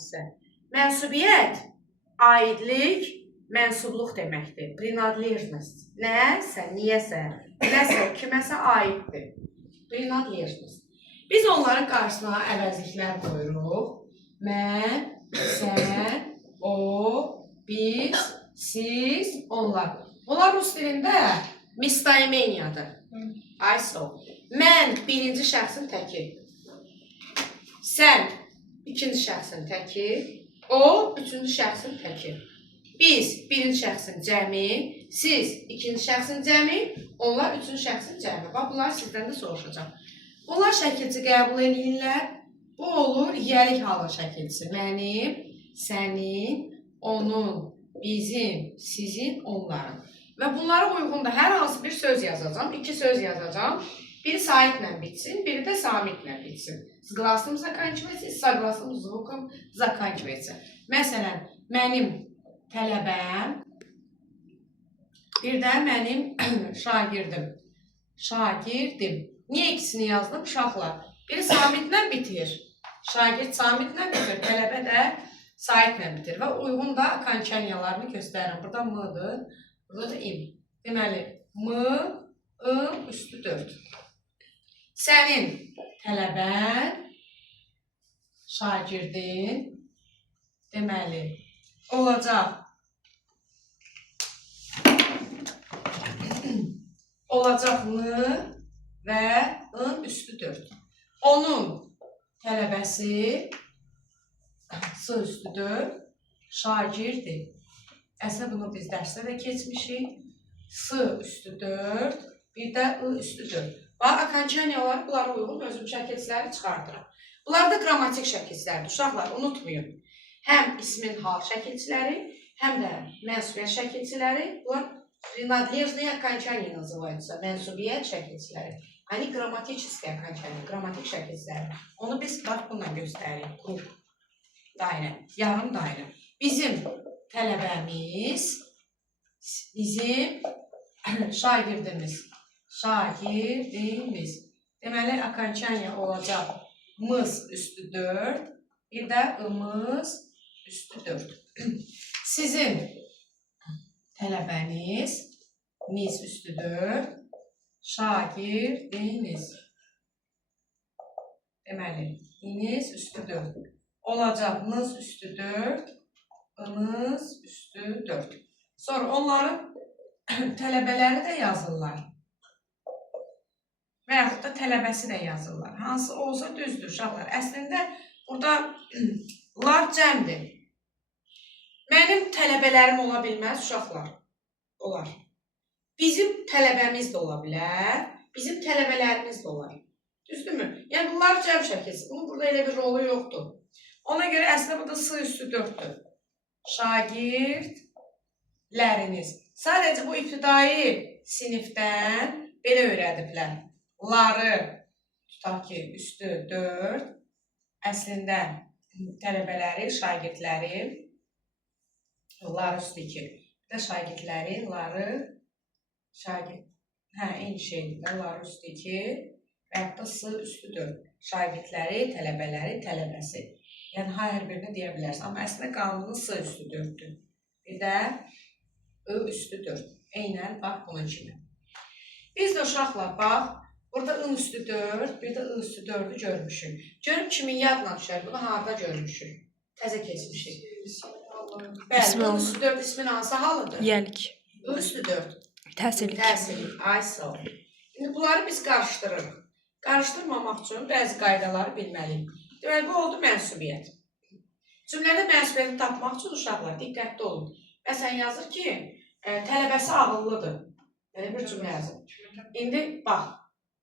sizə. Mənsubiyyət, aidlik, mənsubluq deməkdir. Prinadležnost. Nəsə, niyəsə, nəsə, kiməsə aiddir. Prinadležnost. Biz onların qarşısına əvəzliklər qoyuruq. Mən, sən, o, biz, siz, onlar. Bunlar rus dilində mistaimeniyadır. Mən birinci şəxsin təki. Sən ikinci şəxsin təki. O üçüncü şəxsin təki. Biz birinci şəxsin cəmi. Siz ikinci şəxsin cəmi. Onlar üçüncü şəxsin cəmi. Bax, bunlar sizdən də soruşacaq. Bunlar şəkilci qəbul edirlər. Bu olur yiyəlik halı şəkilcisi. Mənim, sənin, onun, bizim, sizin, onların. Və bunlara uyğun da hər hansı bir söz yazacağım. İki söz yazacağım. Biri saitlə bitsin, biri də samitlə bitsin. S glasным заканчивается, с согласным звуком заканчивается. Məsələn, mənim tələbəm, bir də mənim şagirdim. Şagirdim. Niyə ikisini yazdım? Uşaqlar. Biri samitlə bitir. Şagird samitlə bitir. Tələbə də saitlə bitir. Və uyğun da okançaniyalarını göstərirəm. Burada m-dır. Burada da im. Deməli, m, ım, üstü 4. Sənin tələbən, şagirdin, deməli, olacaq. Olacaq m və ın üstü 4. Onun tələbəsi, s üstü 4, şagirdir. Əslində bunu biz dərsdə də keçmişik. S üstü 4, bir də I üstü 4. Bax, okançaniyaları bunlara uyğun özüm şəkilçiləri çıxardıram. Bunlar da qrammatik şəkilçilərdir. Uşaqlar, unutmayın. Həm ismin hal şəkilçiləri, həm də mənsubiyyət şəkilçiləri. Bunlar принадлежные окончания называются. Mənsubiyyət şəkilçiləri. Hani qrammatическое окончание, qrammatik şəkilçiləri. Onu biz bax bununla göstəririk. Kruq, dairə, yarım dairə. Bizim tələbəmiz, bizim şagirdimiz. Şagirdimiz. Deməli, okançaniya olacaq mız üstü 4, bir də ımız üstü 4. Sizin tələbəniz, miz üstü 4, şagirdiniz. Deməli, iniz üstü 4. Olacaq mız üstü 4, ımız üstü 4. Sonra onların tələbələri də yazırlar. Və yaxud da tələbəsi də yazırlar. Hansı olsa düzdür, uşaqlar. Əslində, burada lar cəmdir. Mənim tələbələrim ola bilməz, uşaqlar. Olar. Bizim tələbəmiz də ola bilər, bizim tələbələrimiz də olar. Düzdürmü? Yəni, bunlar cəm şəkilsi. Bunun burada elə bir rolu yoxdur. Ona görə əslində burada s üstü 4'dür. Şagirdləriniz. Sadəcə bu ibtidai sinifdən belə öyrədiblər. Ları tutaq ki, üstü 4. Əslində tələbələri, şagirdləri, ları üstü 2. Bir də şagirdləri, ları, şagird, eyni şeydir. Ları üstü 2 və yaxud da s üstü 4. Şagirdləri, tələbələri, tələbəsi. Yəni, hər birini deyə bilərsən. Amma əslində qanunu s üstü 4'dür. Bir də I üstü 4. Eynən, bax, bunun kimi. Biz də uşaqlar, bax, burada I üstü 4, bir də I üstü 4'ü görmüşük. Görüb kimin yadına düşər? Bunu harada görmüşük? Təzə keçmişik. Bəli, I üstü 4 ismin hansı halıdır? Yəlik. I üstü 4. Təhsillik. Təhsillik. Ay, sağ ol. İndi bunları biz qarışdırırıq. Qarışdırmamaq üçün bəzi qaydaları bilməliyik. Deməli, bu oldu mənsubiyyət. Cümlədə mənsubiyyəti tapmaq üçün uşaqlar diqqətli olun. Məsələn, yazır ki, tələbəsi ağıllıdır. Belə bir cümlə yazır. İndi, bax,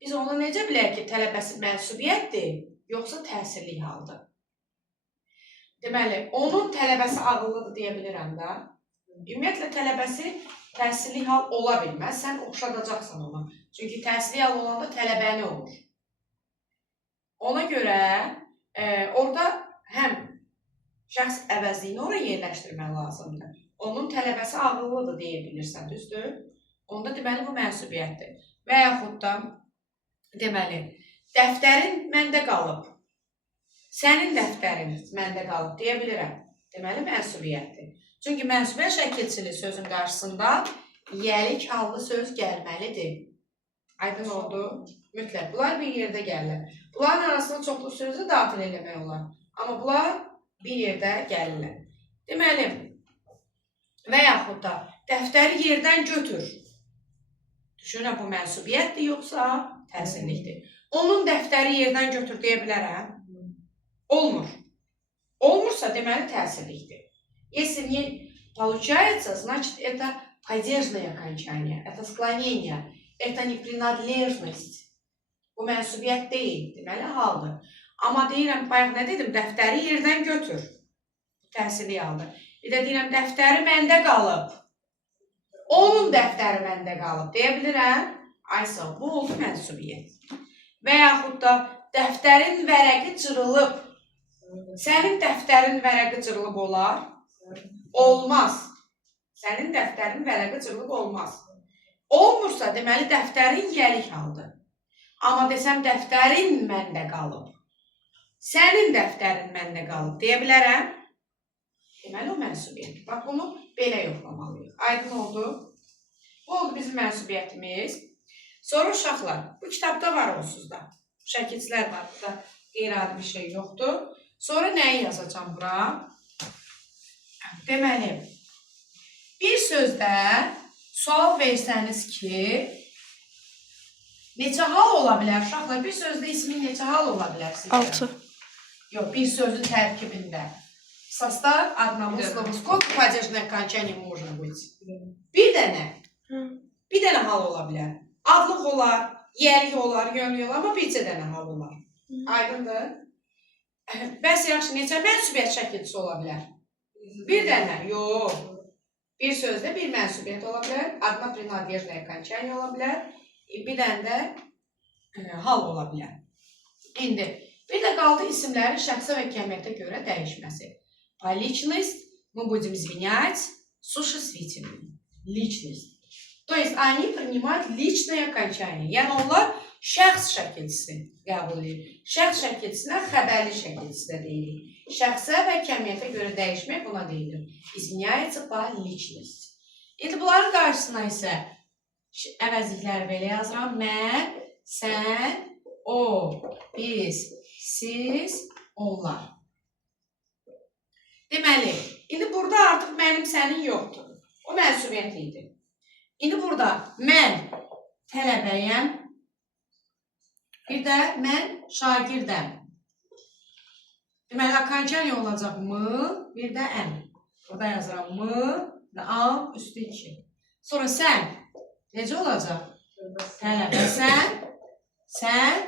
biz onu necə bilək ki, tələbəsi mənsubiyyətdir, yoxsa təhsillik haldır? Deməli, onun tələbəsi ağıllıdır deyə bilirəm də. Ümumiyyətlə, tələbəsi təhsillik hal ola bilməz. Sən oxşadacaqsan ona. Çünki təhsillik hal olanda tələbəni olur. Ona görə orada həm şəxs əvəzliyini oraya yerləşdirmək lazımdır. Onun tələbəsi ağıllıdır deyə bilirsən, düzdür? Onda deməli, bu mənsubiyyətdir. Və yaxud da, deməli, dəftərin məndə qalıb. Sənin dəftərin məndə qalıb deyə bilirəm. Deməli, mənsubiyyətdir. Çünki mənsubiyyət şəkilçili sözün qarşısında yəlik hallı söz gəlməlidir. Aydın oldu? Mütləq. Bunlar bir yerdə gəlirlər. Bunların arasında çoxlu sözü daxil eləmək olar. Amma bunlar bir yerdə gəlirlər. Deməli, və yaxud da dəftəri yerdən götür. Düşünün, bu mənsubiyyətdir, yoxsa təsirlikdir. Onun dəftəri yerdən götür deyə bilərəm. Olmur. Olmursa, deməli, təsirlikdir. Если не получается, значит, это падежное окончание, это склонение, это не принадлежность. Bu mənsubiyyət deyil, deməli, haldır. Amma deyirəm, bayaq nə dedim, dəftəri yerdən götür. Təsirli haldır. Bir də deyirəm, dəftəri məndə qalıb. Onun dəftəri məndə qalıb, deyə bilirəm. Aysa, bu oldu mənsubiyyət. Və yaxud da dəftərin vərəqi cırılıb. Sənin dəftərin vərəqi cırılıb olar? Olmaz. Sənin dəftərin vərəqi cırılıb olmaz. Olmursa, deməli, dəftərin yəlik haldır. Amma desəm, dəftərin məndə qalıb. Sənin dəftərin məndə qalıb, deyə bilərəm. Deməli, o mənsubiyyət. Bax, bunu belə yoxlamalıyıq. Aydın oldu. Bu oldu bizim mənsubiyyətimiz. Sonra uşaqlar, bu kitabda var onsuz da. Şəkilçilər var, burada qeyri-adi bir şey yoxdur. Sonra nəyi yazacağım bura? Deməli, bir sözdə sual versəniz ki, neçə hal ola bilər uşaqlar? Bir sözdə ismin neçə hal ola bilər sizə? 6. Yox, bir sözün tərkibində. Sostав одного слова. Сколько падежных окончаний может быть? Bir dənə. Bir dənə hal ola bilər. Adlıq olar, yəlik olar, yönlük olar, amma bircə dənə hal olar. Aydındır? Bəs yaxşı, neçə mənsubiyyət şəkilçisi ola bilər? Bir dənə, yox. Bir sözdə bir mənsubiyyət ola bilər, adına принадлежное окончание ola bilər, bir dənə də hal ola bilər. İndi, bir də qaldı isimlərin şəxsə və kəmiyyətə görə dəyişməsi. По личность мы будем изменять существительным. Личность. То есть они принимают личное окончание. Yəni onlar şəxs şəkilçisi qəbul edir. Şəxs şəkilçisinə xəbərli şəkilçisi də deyilir. Şəxsə və kəmiyyətə görə dəyişmək buna deyilir. İzmiyyəyici ba lichnost. İndi bunların qarşısına isə əvəzlikləri belə yazıram. Mən, sən, o, biz, siz, onlar. Deməli, indi burada artıq mənim, sənin yoxdur. O mənsubiyyət idi. İndi burada mən tələbəyəm, bir də mən şagirdəm. Deməli, okончание olacaq mı, bir də əm. Burada yazıram mı və am üstü 2. Sonra sən, necə olacaq? Tələbəsən, sən,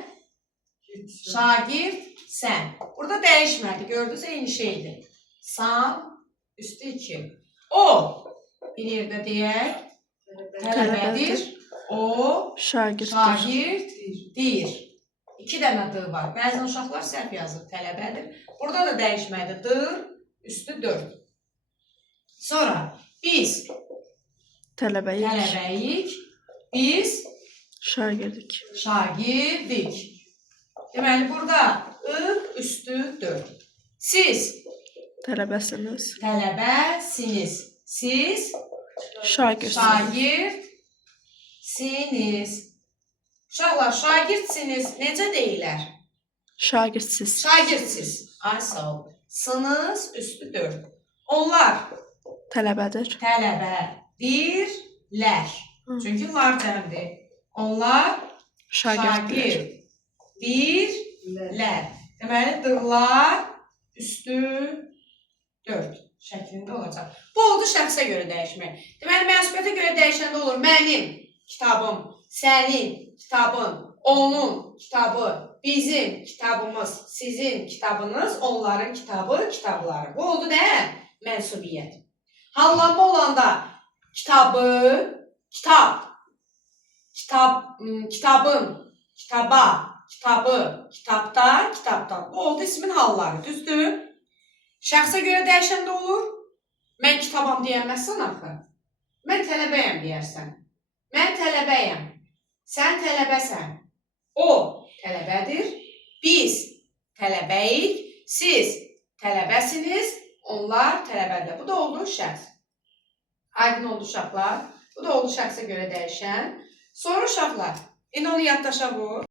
şagird, sən. Burada dəyişmədi, gördünüz, eyni şeydir. San, üstü 2. O, bir yerdə deyək, tələbədir. O, şagirddir. 2 dənə d var. Bəzən uşaqlar səhv yazır, tələbədir. Burada da dəyişmədi, dır, üstü 4. Sonra biz tələbəyik, biz şagirdik. Deməli, burada üstü 4. Siz Tələbəsiniz. Siz Şagirdsiniz. Uşaqlar, şagirdsiniz necə deyilər? Şagirtsiz. Ay sağ ol. Sınız üstü 4. Onlar Tələbədir. tələbədirlər. Çünki onlar cəmdir. Onlar Şagirddir. şagirdirlər. Deməli, dırlar üstü 4 şəklində olacaq. Bu oldu şəxsə görə dəyişmək. Deməli, mənsubiyyətə görə dəyişəndə olur. Mənim kitabım, sənin kitabın, onun kitabı, bizim kitabımız, sizin kitabınız, onların kitabı, kitabları. Bu oldu nə? Mənsubiyyət. Hallanma olanda kitabı, kitabın, kitaba, kitabı, kitabda, kitabdan. Bu oldu ismin halları, düzdür? Şəxsə görə dəyişəndə olur. Mən kitabam deyəməzsən axı. Mən tələbəyəm deyərsən. Mən tələbəyəm. Sən tələbəsən. O tələbədir. Biz tələbəyik. siz tələbəsiniz, onlar tələbədir. Bu da oldu şəxs. Aydın oldu uşaqlar. Bu da oldu şəxsə görə dəyişən. Sonra uşaqlar, indi onu yaddaşa vur.